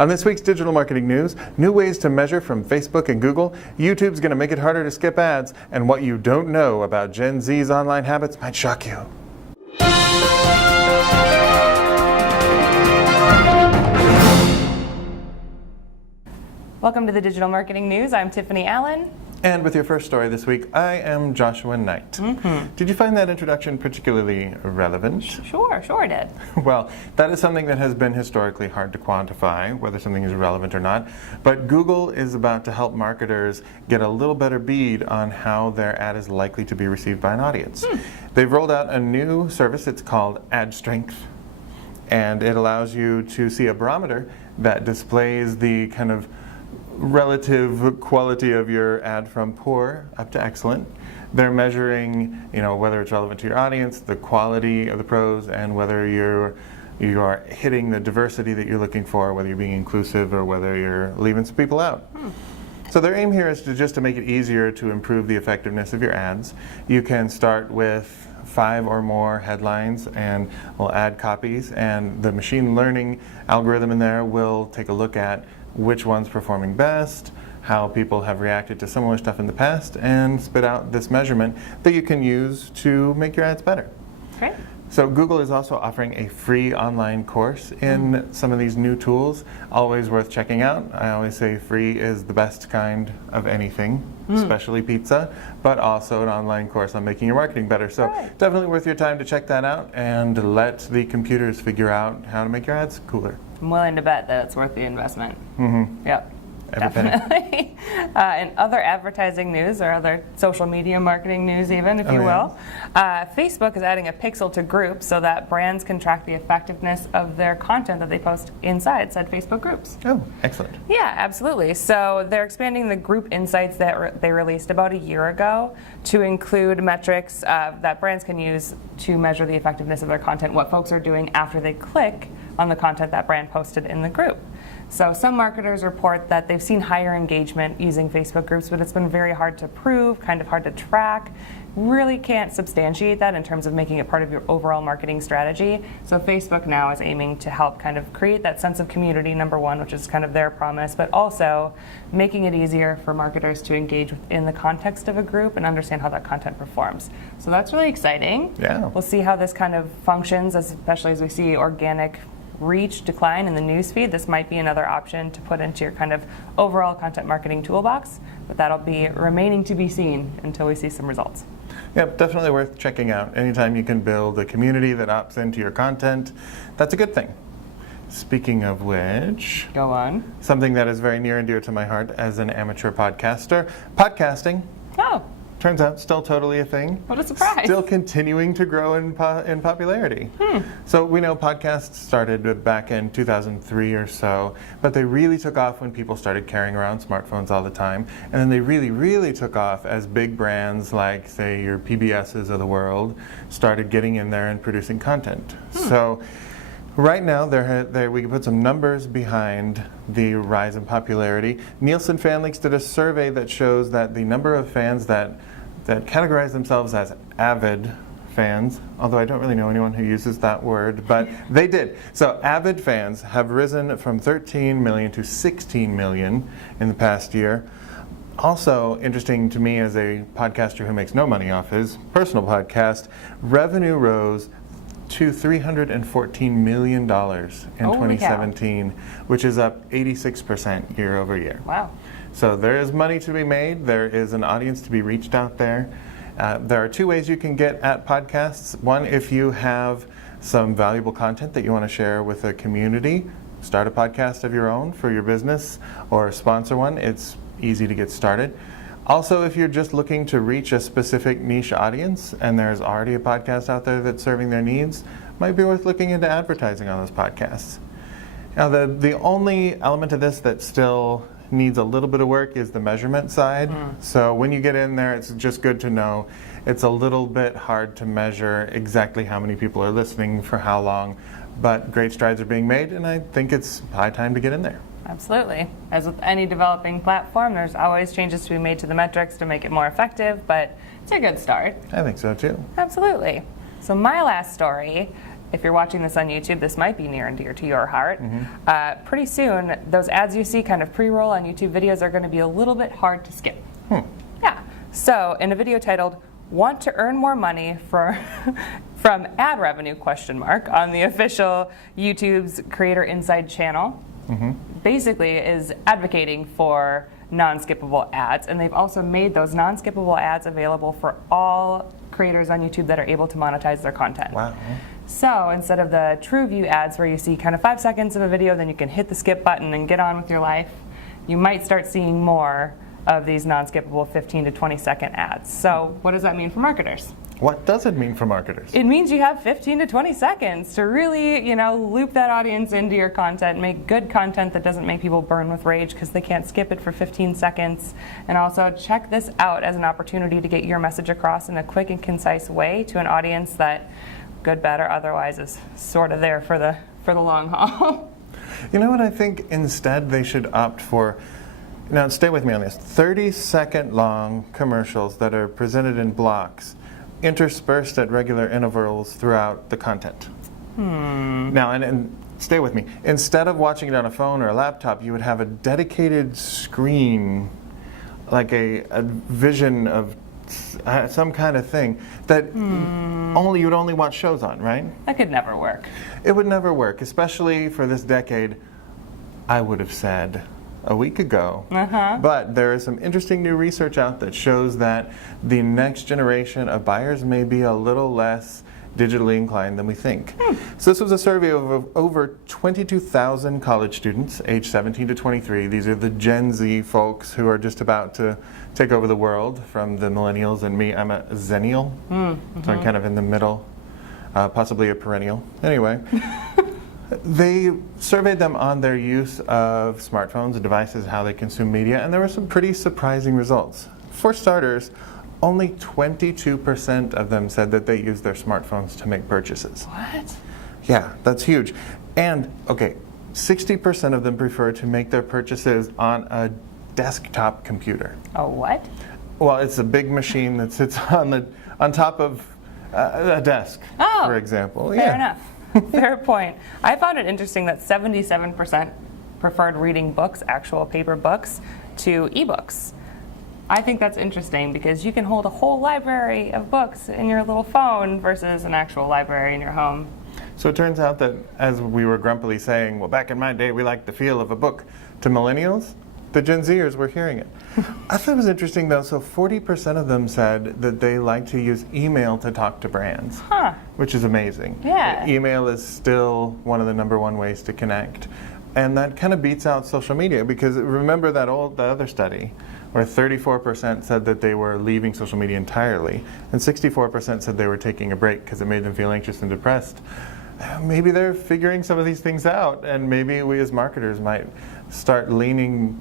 On this week's Digital Marketing News, new ways to measure from Facebook and Google, YouTube's going to make it harder to skip ads, and what you don't know about Gen Z's online habits might shock you. Welcome to the Digital Marketing News. I'm Tiffany Allen. And with your first story this week, I am Joshua Knight. Did you find that introduction particularly relevant? Sure I did. Well, that is something that has been historically hard to quantify, whether something is relevant or not. But Google is about to help marketers get a little better bead on how their ad is likely to be received by an audience. They've rolled out a new service. It's called Ad Strength. And it allows you to see a barometer that displays the kind of relative quality of your ad from poor up to excellent. They're measuring, whether it's relevant to your audience, the quality of the pros, and whether you are hitting the diversity that you're looking for, whether you're being inclusive or whether you're leaving some people out. So their aim here is to make it easier to improve the effectiveness of your ads. You can start with 5 or more headlines and we'll add copies, and the machine learning algorithm in there will take a look at which one's performing best, how people have reacted to similar stuff in the past, and spit out this measurement that you can use to make your ads better. Great. So Google is also offering a free online course in some of these new tools, always worth checking out. I always say free is the best kind of anything, especially pizza, but also an online course on making your marketing better. So definitely worth your time to check that out and let the computers figure out how to make your ads cooler. I'm willing to bet that it's worth the investment. Yep. Every penny. Definitely. In other advertising news, or other social media marketing news even, if you will, Facebook is adding a pixel to groups so that brands can track the effectiveness of their content that they post inside said Facebook groups. Oh, excellent. Yeah, absolutely. So they're expanding the group insights that they released about a year ago to include metrics that brands can use to measure the effectiveness of their content, what folks are doing after they click on the content that brand posted in the group. So some marketers report that they've seen higher engagement using Facebook groups, but it's been very hard to prove, kind of hard to track. Really can't substantiate that in terms of making it part of your overall marketing strategy. So Facebook now is aiming to help kind of create that sense of community, number one, which is kind of their promise, but also making it easier for marketers to engage within the context of a group and understand how that content performs. So that's really exciting. Yeah. We'll see how this kind of functions, especially as we see organic reach decline in the newsfeed. This might be another option to put into your kind of overall content marketing toolbox, but that'll be remaining to be seen until we see some results. Yep, definitely worth checking out. Anytime you can build a community that opts into your content, that's a good thing. Speaking of which, Go on. something that is very near and dear to my heart as an amateur podcaster, podcasting. Oh, Turns out still totally a thing. what a surprise. Still continuing to grow in popularity. So we know podcasts started back in 2003 or so, but they really took off when people started carrying around smartphones all the time. And then they really took off as big brands like, say, your PBSs of the world started getting in there and producing content. So right now, we can put some numbers behind the rise in popularity. Nielsen FanLeaks did a survey that shows that the number of fans that categorize themselves as avid fans, although I don't really know anyone who uses that word, but they did. So avid fans have risen from 13 million to 16 million in the past year. Also interesting to me as a podcaster who makes no money off his personal podcast, revenue rose to $314 million in 2017, which is up 86% year over year. Wow. So there is money to be made. There is an audience to be reached out there. There are 2 ways you can get at podcasts. One, if you have some valuable content that you want to share with a community, start a podcast of your own for your business or sponsor one. It's easy to get started. Also, if you're just looking to reach a specific niche audience and there's already a podcast out there that's serving their needs, might be worth looking into advertising on those podcasts. Now, the only element of this that still needs a little bit of work is the measurement side. So when you get in there, it's just good to know it's a little bit hard to measure exactly how many people are listening for how long, but great strides are being made, and I think it's high time to get in there. Absolutely. As with any developing platform, there's always changes to be made to the metrics to make it more effective, but it's a good start. I think so too. Absolutely. So my last story if you're watching this on YouTube, this might be near and dear to your heart. Pretty soon, those ads you see kind of pre-roll on YouTube videos are going to be a little bit hard to skip. Yeah. So in a video titled, "Want to Earn More Money from Ad Revenue?" on the official YouTube's Creator Inside channel, basically is advocating for non-skippable ads, and they've also made those non-skippable ads available for all creators on YouTube that are able to monetize their content. Wow. So instead of the true view ads where you see kind of 5 seconds of a video, then you can hit the skip button and get on with your life, you might start seeing more of these non-skippable 15 to 20 second ads. So what does that mean for marketers? What does it mean for marketers? It means you have 15 to 20 seconds to really, loop that audience into your content, make good content that doesn't make people burn with rage because they can't skip it for 15 seconds. And also check this out as an opportunity to get your message across in a quick and concise way to an audience that, good, bad, or otherwise, is sort of there for the long haul. You know what I think instead they should opt for? Now stay with me on this. 30-second long commercials that are presented in blocks, interspersed at regular intervals throughout the content. Now, and stay with me. Instead of watching it on a phone or a laptop, you would have a dedicated screen, like a vision of some kind of thing that you would only watch shows on, right? That could never work. It would never work, especially for this decade, I would have said a week ago. But there is some interesting new research out that shows that the next generation of buyers may be a little less digitally inclined than we think. So this was a survey of over 22,000 college students aged 17 to 23. These are the Gen Z folks who are just about to take over the world from the millennials and me. I'm a zennial, so I'm kind of in the middle, possibly a perennial. Anyway. They surveyed them on their use of smartphones and devices, how they consume media, and there were some pretty surprising results. For starters, only 22% of them said that they use their smartphones to make purchases. What? Yeah, that's huge. And, okay, 60% of them prefer to make their purchases on a desktop computer. A what? Well, it's a big machine that sits on top of a desk, for example. Fair enough. Fair point. I found it interesting that 77% preferred reading books, actual paper books, to ebooks. I think that's interesting because you can hold a whole library of books in your little phone versus an actual library in your home. So it turns out that, as we were grumpily saying, well, back in my day, we liked the feel of a book, to millennials, the Gen Zers were hearing it. I thought it was interesting, though. So 40% of them said that they like to use email to talk to brands, which is amazing. Yeah. Email is still one of the #1 ways to connect. And that kind of beats out social media, because remember the other study where 34% said that they were leaving social media entirely, and 64% said they were taking a break because it made them feel anxious and depressed. Maybe they're figuring some of these things out, and maybe we as marketers might start leaning,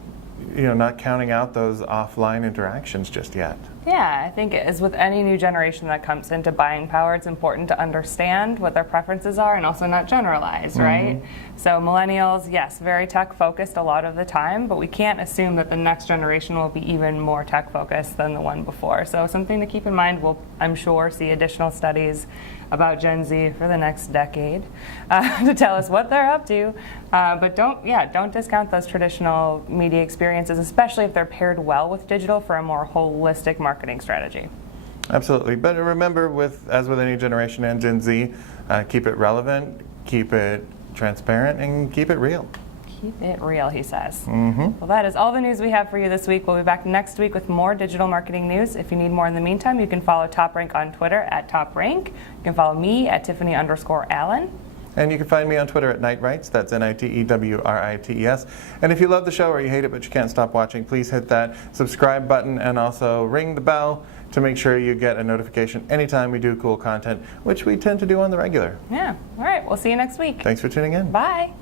not counting out those offline interactions just yet. Yeah, I think as with any new generation that comes into buying power, it's important to understand what their preferences are and also not generalize, right? So millennials, yes, very tech focused a lot of the time, but we can't assume that the next generation will be even more tech focused than the one before. So something to keep in mind. We'll, I'm sure, see additional studies about Gen Z for the next decade to tell us what they're up to. But don't discount those traditional media experiences, especially if they're paired well with digital for a more holistic marketing strategy. Absolutely. But remember, as with any generation and Gen Z, keep it relevant, keep it transparent, and keep it real. Keep it real, he says. Well, that is all the news we have for you this week. We'll be back next week with more digital marketing news. If you need more in the meantime, you can follow TopRank on Twitter at TopRank. You can follow me at Tiffany_Allen. And you can find me on Twitter at Nitewrites. That's NITEWRITES. And if you love the show or you hate it but you can't stop watching, please hit that subscribe button and also ring the bell to make sure you get a notification anytime we do cool content, which we tend to do on the regular. Yeah. All right. We'll see you next week. Thanks for tuning in. Bye.